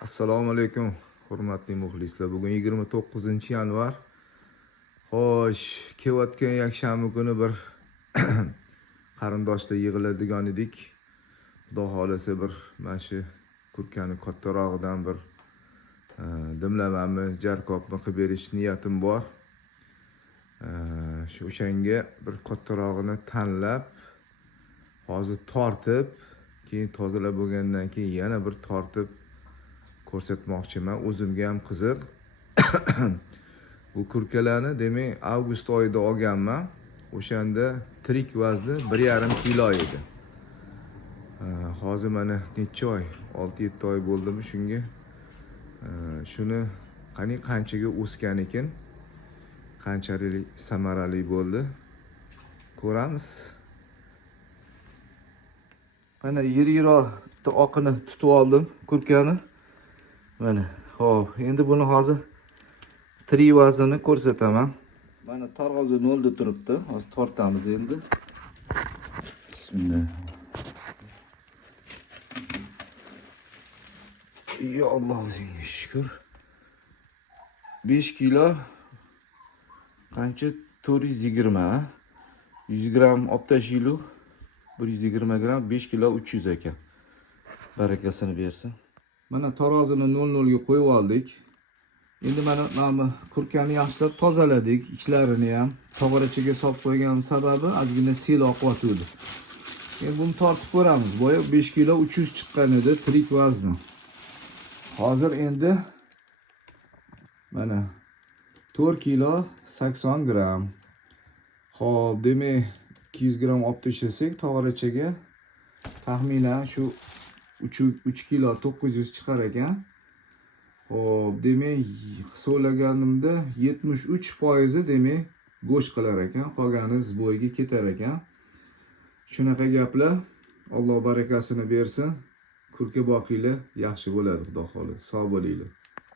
Assalomu alaykum, hurmatli muxlislar. Bugun 29-yanvar. Xo'sh, kelayotgan yakshanba kuni bir qarindoshlar yig'iladigan edik. Xudo xolasa bir mana shu kurkani kattarog'idan bir dimlamamni, jarkobni qilib berish niyatim bor. O'shanga bir kattarog'ini tanlab, hozir tortib, keyin tozalab bo'lgandan keyin yana bir tortib ko'rsatmoqchiman. O'zimga ham qiziq. Bu kurkalarni demak avgust oyida olganman. O'shanda tirik vazni 1,5 kilo edi. Hozir mana necha oy? 6-7 oy bo'ldimi shunga. Shuni qanchaga o'sgan ekan, qanchalik samarali bo'ldi. Ko'ramiz. Mana yer-yiroq oqini tutib oldim kurkani. Mana, xo'p, endi buni hozir tirik vaznini ko'rsataman. Mana targ'ozi 0 da turibdi. Hozir tortamiz endi. Bismillah. Ya Allohga shukr. 5 kilo qancha? 420. 100 gram olib tashiylik. 120 gram 5 kilo 300 ekan. Barakasini bersin. Mana tarozini 00 ga qo'yib oldik. Endi mana kurkani yaxshilab tozaladik, ichlarini ham. Tog'orachaga solib qo'yganim sababi ozgina sel oqyotdi. Endi buni tortib ko'ramiz. Boya 5 kilo 300 chiqqan edi tirik vazni. Hozir endi mana 4 kilo 80 gram. Xo'p, demak 200 gram olib tashlasak tog'orachaga taxminan shu 3 kilo 900 chiqar ekan. Xo'p, demak hisoblaganimda 73% demak go'sht qilar ekan, qolgani zboyga ketar ekan. Shunaqa gaplar. Alloh barakasini bersin. Kurka boqinglar, yaxshi bo'ladi, xudo xohlasa. Sog' bo'linglar.